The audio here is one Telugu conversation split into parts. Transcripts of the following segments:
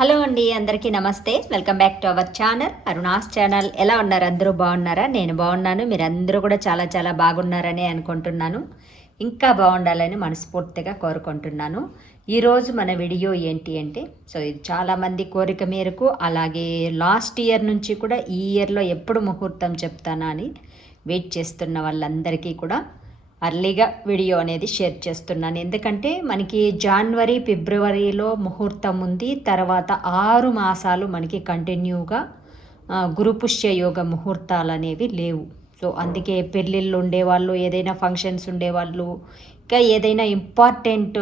హలో అండి అందరికీ నమస్తే. Welcome back to our channel. Aruna's channel. ఎలా ఉన్నారు? అందరూ బాగున్నారా? నేను బాగున్నాను. మీరు అందరూ కూడా చాలా చాలా బాగున్నారని అనుకుంటున్నాను. ఇంకా బాగుండాలని మనస్ఫూర్తిగా కోరుకుంటున్నాను. ఈరోజు మన వీడియో ఏంటి అంటే సో ఇది చాలామంది కోరిక మేరకు అలాగే లాస్ట్ ఇయర్ నుంచి కూడా ఈ ఇయర్లో ఎప్పుడు ముహూర్తం చెప్తానా అని వెయిట్ చేస్తున్న వాళ్ళందరికీ కూడా అర్లీగా వీడియో అనేది షేర్ చేస్తున్నాను. ఎందుకంటే మనకి జనవరి ఫిబ్రవరిలో ముహూర్తం ఉంది. తర్వాత ఆరు మాసాలు మనకి కంటిన్యూగా గురుపుష్య యోగ ముహూర్తాలు అనేవి లేవు. సో అందుకే పెళ్ళిళ్ళు ఉండేవాళ్ళు ఏదైనా ఫంక్షన్స్ ఉండేవాళ్ళు ఇంకా ఏదైనా ఇంపార్టెంట్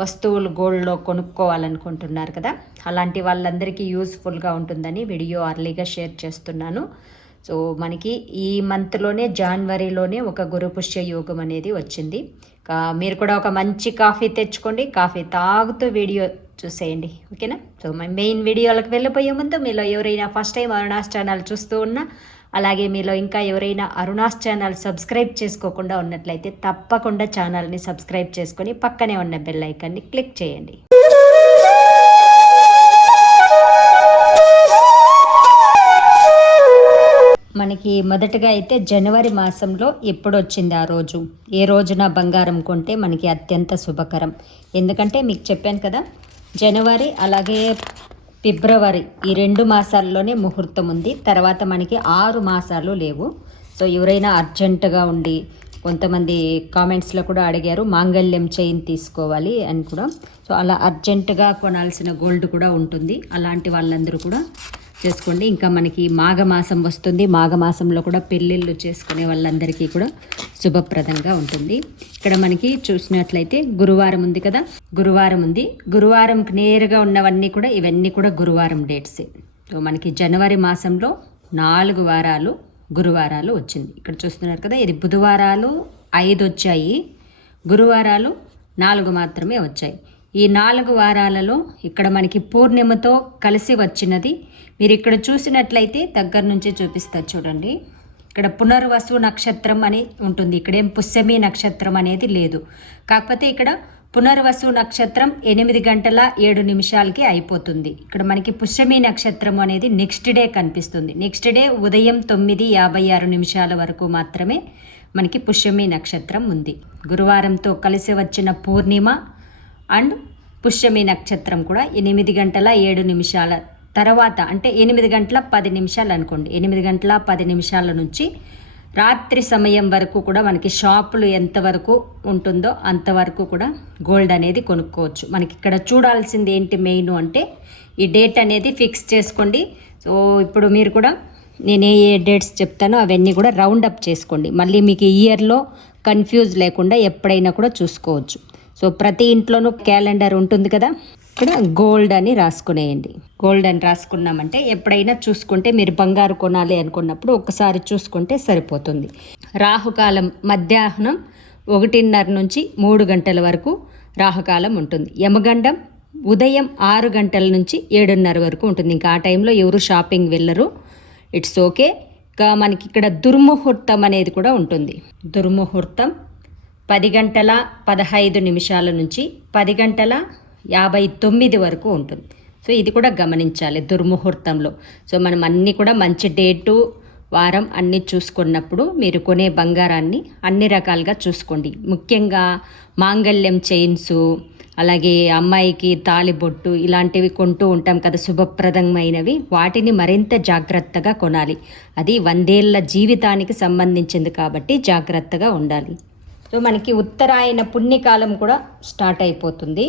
వస్తువులు గోల్డ్లో కొనుక్కోవాలనుకుంటున్నారు కదా. అలాంటి వాళ్ళందరికీ యూస్ఫుల్గా ఉంటుందని వీడియో అర్లీగా షేర్ చేస్తున్నాను. సో మనకి ఈ మంత్లోనే జనవరిలోనే ఒక గురుపుష్య యోగం అనేది వచ్చింది. మీరు కూడా ఒక మంచి కాఫీ తెచ్చుకోండి. కాఫీ తాగుతూ వీడియో చూసేయండి. ఓకేనా? సో మెయిన్ వీడియోలకు వెళ్ళిపోయే ముందు మీలో ఎవరైనా ఫస్ట్ టైం అరుణాస్ ఛానల్ చూస్తూ ఉన్నా అలాగే మీలో ఇంకా ఎవరైనా అరుణాస్ ఛానల్ సబ్స్క్రైబ్ చేసుకోకుండా ఉన్నట్లయితే తప్పకుండా ఛానల్ని సబ్స్క్రైబ్ చేసుకొని పక్కనే ఉన్న బెల్ ఐకాన్ని క్లిక్ చేయండి. మనకి మొదటగా అయితే జనవరి మాసంలో ఎప్పుడు వచ్చింది ఆ రోజు? ఏ రోజున బంగారం కొంటే మనకి అత్యంత శుభకరం. ఎందుకంటే మీకు చెప్పాను కదా జనవరి అలాగే ఫిబ్రవరి ఈ రెండు మాసాల్లోనే ముహూర్తం ఉంది. తర్వాత మనకి ఆరు మాసాలు లేవు. సో ఎవరైనా అర్జెంటుగా ఉండి కొంతమంది కామెంట్స్లో కూడా అడిగారు మాంగళ్యం చైన్ తీసుకోవాలి అని కూడా. సో అలా అర్జెంటుగా కొనాల్సిన గోల్డ్ కూడా ఉంటుంది. అలాంటి వాళ్ళందరూ కూడా చేసుకోండి. ఇంకా మనకి మాఘమాసం వస్తుంది. మాఘమాసంలో కూడా పెళ్ళిళ్ళు చేసుకునే వాళ్ళందరికీ కూడా శుభప్రదంగా ఉంటుంది. ఇక్కడ మనకి చూసినట్లయితే గురువారం ఉంది కదా? గురువారం ఉంది. గురువారంకి నేరుగా ఉన్నవన్నీ కూడా ఇవన్నీ కూడా గురువారం డేట్సే. సో మనకి జనవరి మాసంలో నాలుగు వారాలు గురువారాలు వచ్చింది. ఇక్కడ చూస్తున్నారు కదా ఇది బుధవారాలు ఐదు వచ్చాయి గురువారాలు నాలుగు మాత్రమే వచ్చాయి. ఈ నాలుగు వారాలలో ఇక్కడ మనకి పూర్ణిమతో కలిసి వచ్చినది. మీరు ఇక్కడ చూసినట్లయితే దగ్గర నుంచే చూపిస్తారు చూడండి. ఇక్కడ పునర్వసు నక్షత్రం అని ఉంటుంది. ఇక్కడేం పుష్యమి నక్షత్రం అనేది లేదు. కాకపోతే ఇక్కడ పునర్వసు నక్షత్రం ఎనిమిది గంటల ఏడు నిమిషాలకి అయిపోతుంది. ఇక్కడ మనకి పుష్యమి నక్షత్రం అనేది నెక్స్ట్ డే కనిపిస్తుంది. నెక్స్ట్ డే ఉదయం తొమ్మిది యాభై ఆరు నిమిషాల వరకు మాత్రమే మనకి పుష్యమి నక్షత్రం ఉంది. గురువారంతో కలిసి వచ్చిన పూర్ణిమ అండ్ పుష్యమి నక్షత్రం కూడా ఎనిమిది గంటల ఏడు నిమిషాల తర్వాత అంటే ఎనిమిది గంటల పది నిమిషాలు అనుకోండి. ఎనిమిది గంటల పది నిమిషాల నుంచి రాత్రి సమయం వరకు కూడా మనకి షాపులు ఎంతవరకు ఉంటుందో అంతవరకు కూడా గోల్డ్ అనేది కొనుక్కోవచ్చు. మనకి ఇక్కడ చూడాల్సింది ఏంటి మెయిన్ అంటే ఈ డేట్ అనేది ఫిక్స్ చేసుకోండి. సో ఇప్పుడు మీరు కూడా నేను ఏ ఏ డేట్స్ చెప్తానో అవన్నీ కూడా రౌండ్ అప్ చేసుకోండి. మళ్ళీ మీకు ఇయర్లో కన్ఫ్యూజ్ లేకుండా ఎప్పుడైనా కూడా చూసుకోవచ్చు. సో ప్రతి ఇంట్లోనూ క్యాలెండర్ ఉంటుంది కదా? ఇక్కడ గోల్డ్ అని రాసుకునేయండి. గోల్డ్ అని రాసుకున్నామంటే ఎప్పుడైనా చూసుకుంటే మీరు బంగారు కొనాలి అనుకున్నప్పుడు ఒకసారి చూసుకుంటే సరిపోతుంది. రాహుకాలం మధ్యాహ్నం ఒకటిన్నర నుంచి మూడు గంటల వరకు రాహుకాలం ఉంటుంది. యమగండం ఉదయం ఆరు గంటల నుంచి ఏడున్నర వరకు ఉంటుంది. ఇంకా ఆ టైంలో ఎవరు షాపింగ్ వెళ్ళరు. It's okay. ఇంకా మనకి ఇక్కడ దుర్ముహూర్తం అనేది కూడా ఉంటుంది. దుర్ముహూర్తం పది గంటల పదహైదు నిమిషాల నుంచి పది గంటల యాభై తొమ్మిది వరకు ఉంటుంది. సో ఇది కూడా గమనించాలి దుర్ముహూర్తంలో. సో మనం అన్నీ కూడా మంచి డేటు వారం అన్నీ చూసుకున్నప్పుడు మీరు కొనే బంగారాన్ని అన్ని రకాలుగా చూసుకోండి. ముఖ్యంగా మాంగళ్యం చైన్స్ అలాగే అమ్మాయికి తాలిబొట్టు ఇలాంటివి కొంటూ ఉంటాం కదా శుభప్రదమైనవి. వాటిని మరింత జాగ్రత్తగా కొనాలి. అది వందేళ్ళ జీవితానికి సంబంధించింది కాబట్టి జాగ్రత్తగా ఉండాలి. సో మనకి ఉత్తరాయణ పుణ్యకాలం కూడా స్టార్ట్ అయిపోతుంది.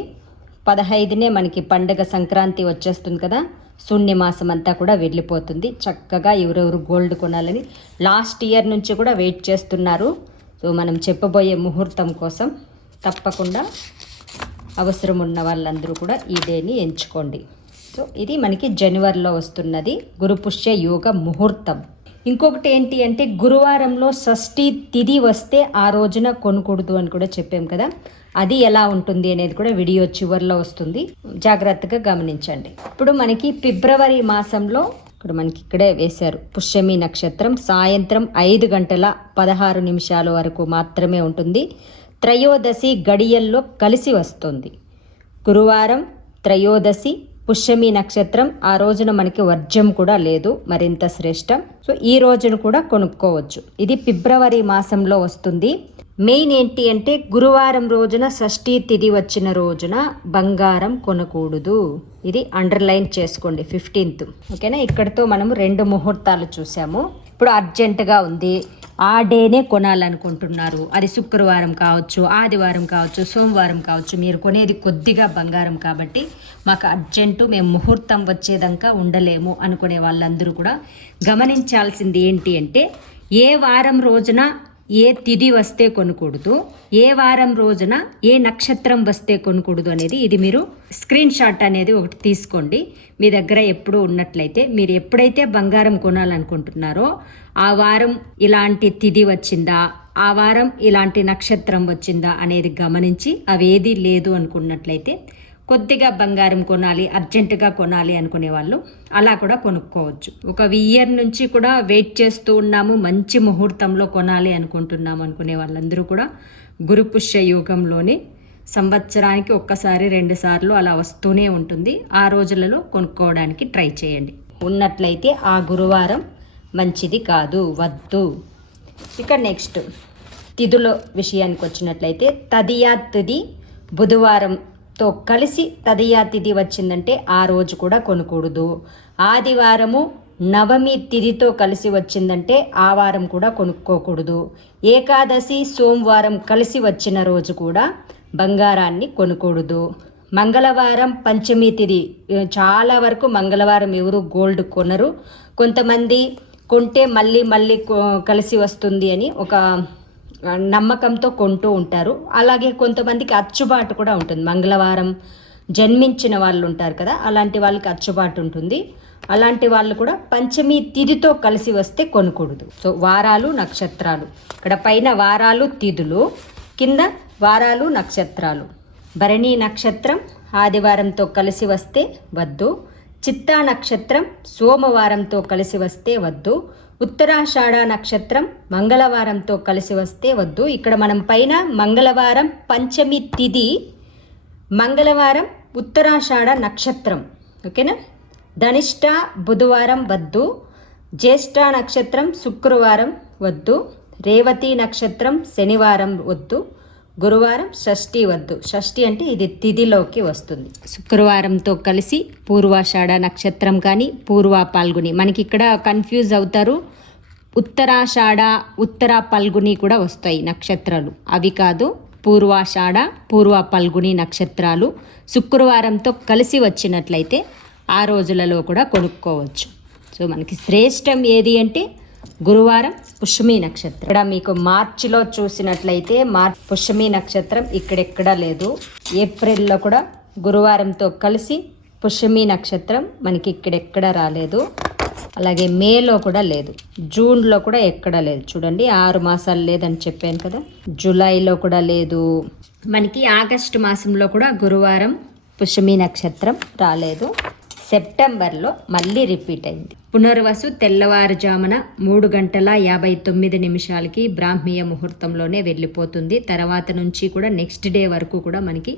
పదహైదునే మనకి పండగ సంక్రాంతి వచ్చేస్తుంది కదా. శూన్యమాసం అంతా కూడా వెళ్ళిపోతుంది. చక్కగా ఎవరెవరు గోల్డ్ కొనాలని లాస్ట్ ఇయర్ నుంచి కూడా వెయిట్ చేస్తున్నారు. సో మనం చెప్పబోయే ముహూర్తం కోసం తప్పకుండా అవసరం ఉన్న వాళ్ళందరూ కూడా ఈ డేని ఎంచుకోండి. సో ఇది మనకి జనవరిలో వస్తున్నది గురుపుష్య యోగ ముహూర్తం. ఇంకొకటి ఏంటి అంటే గురువారంలో షష్ఠి తిథి వస్తే ఆ రోజున కొనకూడదు అని కూడా చెప్పాం కదా. అది ఎలా ఉంటుంది అనేది కూడా వీడియో చివరిలో వస్తుంది. జాగ్రత్తగా గమనించండి. ఇప్పుడు మనకి ఫిబ్రవరి మాసంలో ఇక్కడ మనకి ఇక్కడే వేశారు. పుష్యమి నక్షత్రం సాయంత్రం ఐదు గంటల పదహారు నిమిషాల వరకు మాత్రమే ఉంటుంది. త్రయోదశి గడియల్లో కలిసి వస్తుంది. గురువారం త్రయోదశి పుష్యమి నక్షత్రం ఆ రోజున మనకి వర్జ్యం కూడా లేదు మరింత శ్రేష్టం. సో ఈ రోజును కూడా కొనుక్కోవచ్చు. ఇది ఫిబ్రవరి మాసంలో వస్తుంది. మెయిన్ ఏంటి అంటే గురువారం రోజున షష్ఠీ తిథి వచ్చిన రోజున బంగారం కొనకూడదు. ఇది అండర్లైన్ చేసుకోండి ఫిఫ్టీన్త్ ఓకేనా? ఇక్కడితో మనము రెండు ముహూర్తాలు చూసాము. ఇప్పుడు అర్జెంటుగా ఉంది. ఆ డేనే కొనాలనుకుంటున్నారు. అది శుక్రవారం కావచ్చు ఆదివారం కావచ్చు సోమవారం కావచ్చు మీరు కొనేది కొద్దిగా బంగారం కాబట్టి మాకు అర్జెంటు మేము ముహూర్తం వచ్చేదాకా ఉండలేము అనుకునే వాళ్ళందరూ కూడా గమనించాల్సింది ఏంటి అంటే ఏ వారం రోజున ఏ తిథి వస్తే కొనకూడదు ఏ వారం రోజున ఏ నక్షత్రం వస్తే కొనకూడదు అనేది ఇది మీరు స్క్రీన్ షాట్ అనేది ఒకటి తీసుకోండి. మీ దగ్గర ఎప్పుడు ఉన్నట్లయితే మీరు ఎప్పుడైతే బంగారం కొనాలనుకుంటున్నారో ఆ వారం ఇలాంటి తిథి వచ్చిందా ఆ వారం ఇలాంటి నక్షత్రం వచ్చిందా అనేది గమనించి అవేది లేదు అనుకున్నట్లయితే కొద్దిగా బంగారం కొనాలి అర్జెంటుగా కొనాలి అనుకునే వాళ్ళు అలా కూడా కొనుక్కోవచ్చు. ఒక ఇయర్ నుంచి కూడా వెయిట్ చేస్తూ ఉన్నాము మంచి ముహూర్తంలో కొనాలి అనుకుంటున్నాము అనుకునే వాళ్ళందరూ కూడా గురుపుష్య యుగంలోనే సంవత్సరానికి ఒక్కసారి రెండు సార్లు అలా వస్తూనే ఉంటుంది. ఆ రోజులలో కొనుక్కోవడానికి ట్రై చేయండి. ఉన్నట్లయితే ఆ గురువారం మంచిది కాదు వద్దు. ఇక నెక్స్ట్. తిథుల విషయానికి వచ్చినట్లయితే తదియా తిథి తో కలిసి తదియా తిథి వచ్చిందంటే ఆ రోజు కూడా కొనకూడదు. ఆదివారము నవమి తిథితో కలిసి వచ్చిందంటే ఆ వారం కూడా కొనుక్కోకూడదు. ఏకాదశి సోమవారం కలిసి వచ్చిన రోజు కూడా బంగారాన్ని కొనకూడదు మంగళవారం పంచమి తిథి చాలా వరకు మంగళవారం ఎవరు గోల్డ్ కొనరు. కొంతమంది కొంటే మళ్ళీ మళ్ళీ కలిసి వస్తుంది అని ఒక నమ్మకంతో కొంటూ ఉంటారు. అలాగే కొంతమందికి అచ్చుబాటు కూడా ఉంటుంది. మంగళవారం జన్మించిన వాళ్ళు ఉంటారు కదా అలాంటి వాళ్ళకి అచ్చుబాటు ఉంటుంది. అలాంటి వాళ్ళు కూడా పంచమి తిథితో కలిసి వస్తే కొనకూడదు. సో వారాలు నక్షత్రాలు. ఇక్కడ పైన వారాలు తిథులు కింద వారాలు నక్షత్రాలు. భరణి నక్షత్రం ఆదివారంతో కలిసి వస్తే వద్దు. చిత్తా నక్షత్రం సోమవారంతో కలిసి వస్తే వద్దు. ఉత్తరాషాఢ నక్షత్రం మంగళవారంతో కలిసి వస్తే వద్దు. ఇక్కడ మనం పైన మంగళవారం పంచమి తిథి మంగళవారం ఉత్తరాషాఢ నక్షత్రం. ఓకేనా? ధనిష్ట బుధవారం వద్దు. జ్యేష్ఠ నక్షత్రం శుక్రవారం వద్దు. రేవతి నక్షత్రం శనివారం వద్దు. గురువారం షష్ఠి వద్దు. షష్ఠి అంటే ఇది తిథిలోకి వస్తుంది. శుక్రవారంతో కలిసి పూర్వాషాఢ నక్షత్రం కానీ పూర్వ పాల్గొని మనకి ఇక్కడ కన్ఫ్యూజ్ అవుతారు. ఉత్తరాషాఢ ఉత్తర పల్గుని కూడా వస్తాయి నక్షత్రాలు. అవి కాదు పూర్వాషాఢ పూర్వ పల్గుని నక్షత్రాలు శుక్రవారంతో కలిసి వచ్చినట్లయితే ఆ రోజులలో కూడా కొనుక్కోవచ్చు. సో మనకి శ్రేష్టం ఏది అంటే గురువారం పుష్మి నక్షత్రం. ఇక్కడ మీకు మార్చిలో చూసినట్లయితే మార్ పుష్యమి నక్షత్రం ఇక్కడెక్కడా లేదు. ఏప్రిల్లో కూడా గురువారంతో కలిసి పుష్మి నక్షత్రం మనకి ఇక్కడెక్కడ రాలేదు. అలాగే మేలో కూడా లేదు. జూన్లో కూడా ఎక్కడ లేదు. చూడండి ఆరు మాసాలు లేదని చెప్పాను కదా. జూలైలో కూడా లేదు. మనకి ఆగస్టు మాసంలో కూడా గురువారం పుష్మి నక్షత్రం రాలేదు. సెప్టెంబర్లో మళ్ళీ రిపీట్ అయింది. పునర్వసు తెల్లవారుజామున మూడు గంటల యాభై తొమ్మిది నిమిషాలకి బ్రాహ్మీయ ముహూర్తంలోనే వెళ్ళిపోతుంది. తర్వాత నుంచి కూడా నెక్స్ట్ డే వరకు కూడా మనకి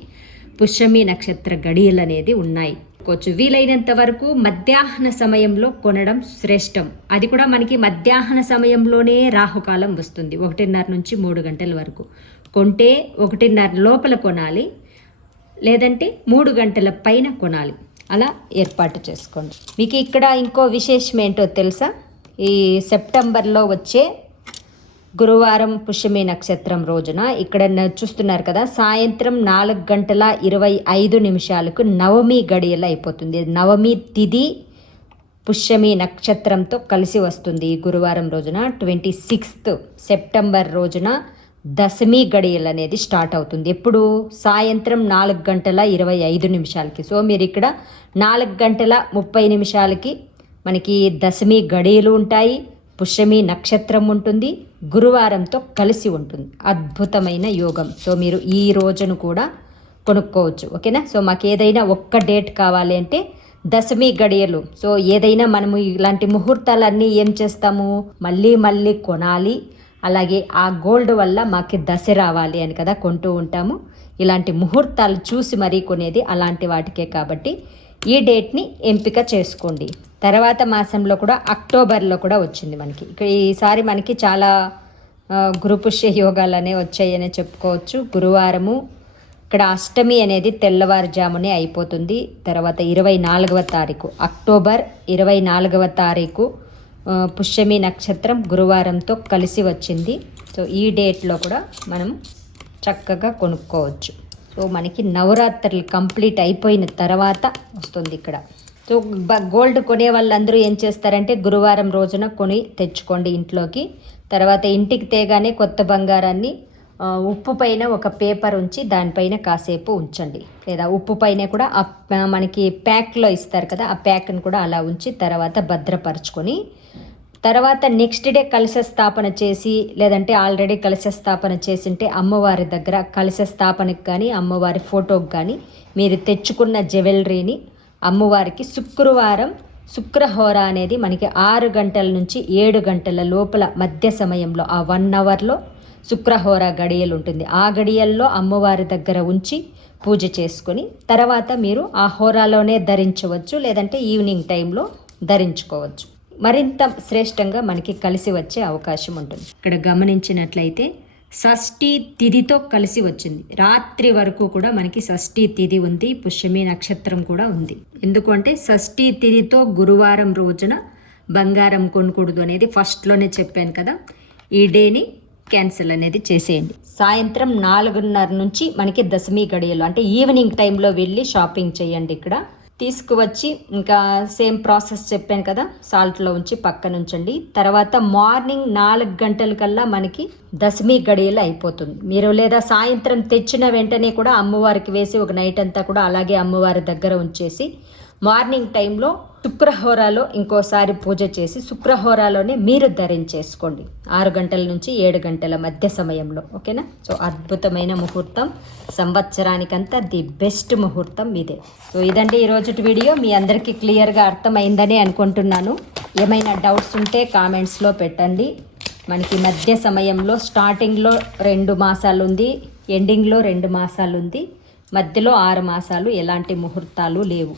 పుష్యమి నక్షత్ర గడియలు అనేది ఉన్నాయి. కొంచెం వీలైనంత వరకు మధ్యాహ్న సమయంలో కొనడం శ్రేష్టం. అది కూడా మనకి మధ్యాహ్న సమయంలోనే రాహుకాలం వస్తుంది. ఒకటిన్నర నుంచి మూడు గంటల వరకు. కొంటే ఒకటిన్నర లోపల కొనాలి లేదంటే మూడు గంటల పైన కొనాలి. అలా ఏర్పాటు చేసుకోండి. మీకు ఇక్కడ ఇంకో విశేషం ఏంటో తెలుసా? ఈ సెప్టెంబర్లో వచ్చే గురువారం పుష్యమి నక్షత్రం రోజున ఇక్కడ న- చూస్తున్నారు కదా సాయంత్రం నాలుగు గంటల ఇరవై ఐదు నిమిషాలకు నవమి గడియలు అయిపోతుంది. నవమి తిది పుష్యమి నక్షత్రంతో కలిసి వస్తుంది గురువారం రోజున. ట్వంటీ సిక్స్త్ సెప్టెంబర్ రోజున దశమి గడియలు అనేది స్టార్ట్ అవుతుంది. ఎప్పుడు? సాయంత్రం నాలుగు గంటల ఇరవై ఐదు నిమిషాలకి. సో మీరు ఇక్కడ నాలుగు గంటల ముప్పై నిమిషాలకి మనకి దశమి గడియలు ఉంటాయి పుష్యమి నక్షత్రం ఉంటుంది గురువారంతో కలిసి ఉంటుంది. అద్భుతమైన యోగం. సో మీరు ఈ రోజును కూడా కొనుక్కోవచ్చు. ఓకేనా? సో మాకు ఏదైనా ఒక్క డేట్ కావాలి అంటే దశమి గడియలు. సో ఏదైనా మనము ఇలాంటి ముహూర్తాలన్నీ ఏం చేస్తాము? మళ్ళీ మళ్ళీ కొనాలి. అలాగే ఆ గోల్డ్ వల్ల మాకు దశ రావాలి అని కదా కొంటూ ఉంటాము. ఇలాంటి ముహూర్తాలు చూసి మరీ కొనేది అలాంటి వాటికే కాబట్టి ఈ డేట్ని ఎంపిక చేసుకోండి. తర్వాత మాసంలో కూడా అక్టోబర్లో కూడా వచ్చింది మనకి. ఈసారి మనకి చాలా గురుపుష్య గురుపుష్య యోగాలనే వచ్చాయనే చెప్పుకోవచ్చు. గురువారము ఇక్కడ అష్టమి అనేది తెల్లవారుజామునే అయిపోతుంది. తర్వాత ఇరవై నాలుగవ తారీఖు అక్టోబర్ ఇరవై నాలుగవ తారీఖు పుష్యమి నక్షత్రం గురువారంతో కలిసి వచ్చింది. సో ఈ డేట్లో కూడా మనం చక్కగా కొనుక్కోవచ్చు. సో మనకి నవరాత్రులు కంప్లీట్ అయిపోయిన తర్వాత వస్తుంది ఇక్కడ. సో బ- గోల్డ్ కొనే వాళ్ళందరూ ఏం చేస్తారంటే గురువారం రోజున కొని తెచ్చుకోండి ఇంట్లోకి. తర్వాత ఇంటికి తేగానే కొత్త బంగారాన్ని ఉప్పు పైన ఒక పేపర్ ఉంచి దానిపైన కాసేపు ఉంచండి. లేదా ఉప్పు పైన కూడా ఆ మనకి ప్యాక్లో ఇస్తారు కదా ఆ ప్యాక్ని కూడా అలా ఉంచి తర్వాత భద్రపరచుకొని తర్వాత నెక్స్ట్ డే కలశ స్థాపన చేసి లేదంటే ఆల్రెడీ కలశ స్థాపన చేసింటే అమ్మవారి దగ్గర కలశ స్థాపనకు కానీ అమ్మవారి ఫోటోకి కానీ మీరు తెచ్చుకున్న జ్యువెలరీని అమ్మవారికి శుక్రవారం శుక్రహోర అనేది మనకి ఆరు గంటల నుంచి ఏడు గంటల లోపల మధ్య సమయంలో ఆ వన్ అవర్లో శుక్రహోర గడియలు ఉంటుంది. ఆ గడియల్లో అమ్మవారి దగ్గర ఉంచి పూజ చేసుకొని తర్వాత మీరు ఆ హోరాలోనే ధరించవచ్చు లేదంటే ఈవినింగ్ టైంలో ధరించుకోవచ్చు. మరింత శ్రేష్టంగా మనకి కలిసి వచ్చే అవకాశం ఉంటుంది. ఇక్కడ గమనించినట్లయితే షష్ఠీ తిథితో కలిసి వచ్చింది. రాత్రి వరకు కూడా మనకి షష్ఠీ తిథి ఉంది పుష్యమి నక్షత్రం కూడా ఉంది. ఎందుకంటే షష్ఠీ తిథితో గురువారం రోజున బంగారం కొనకూడదు అనేది ఫస్ట్లోనే చెప్పాను కదా. ఈ డేని క్యాన్సిల్ అనేది చేసేయండి. సాయంత్రం నాలుగున్నర నుంచి మనకి దశమి గడియలు అంటే ఈవినింగ్ టైంలో వెళ్ళి షాపింగ్ చేయండి ఇక్కడ. తీసుకువచ్చి ఇంకా సేమ్ ప్రాసెస్ చెప్పాను కదా సాల్ట్లో ఉంచి పక్కన ఉంచండి. తర్వాత మార్నింగ్ నాలుగు గంటల కల్లా మనకి దశమి గడియలు అయిపోతుంది. మీరు లేదా సాయంత్రం తెచ్చిన వెంటనే కూడా అమ్మవారికి వేసి ఒక నైట్ అంతా కూడా అలాగే అమ్మవారి దగ్గర ఉంచేసి మార్నింగ్ టైంలో శుక్రహోరాలో ఇంకోసారి పూజ చేసి శుక్రహోరాలోనే మీరు ధరించేసుకోండి. ఆరు గంటల నుంచి ఏడు గంటల మధ్య సమయంలో ఓకేనా? సో అద్భుతమైన ముహూర్తం. సంవత్సరానికంతా ది బెస్ట్ ముహూర్తం ఇదే. సో ఇదండి ఈరోజు వీడియో. మీ అందరికీ క్లియర్గా అర్థమైందని అనుకుంటున్నాను. ఏమైనా డౌట్స్ ఉంటే కామెంట్స్లో పెట్టండి. మనకి మధ్య సమయంలో స్టార్టింగ్లో రెండు మాసాలు ఉంది ఎండింగ్లో రెండు మాసాలు ఉంది మధ్యలో ఆరు మాసాలు ఎలాంటి ముహూర్తాలు లేవు.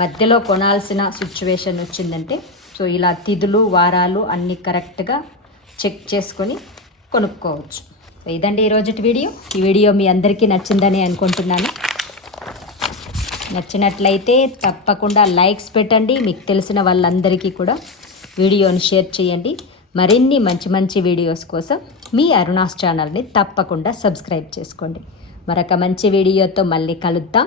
మధ్యలో కొనాల్సిన సిచ్యువేషన్ వచ్చిందంటే సో ఇలా తిథులు వారాలు అన్నీ కరెక్ట్గా చెక్ చేసుకొని కొనుక్కోవచ్చు. సో ఇదండి ఈరోజు వీడియో. ఈ వీడియో మీ అందరికీ నచ్చిందని అనుకుంటున్నాను. నచ్చినట్లయితే తప్పకుండా లైక్స్ పెట్టండి. మీకు తెలిసిన వాళ్ళందరికీ కూడా వీడియోని షేర్ చేయండి. మరిన్ని మంచి మంచి వీడియోస్ కోసం మీ అరుణాస్ ఛానల్ని తప్పకుండా సబ్స్క్రైబ్ చేసుకోండి. మరొక మంచి వీడియోతో మళ్ళీ కలుద్దాం.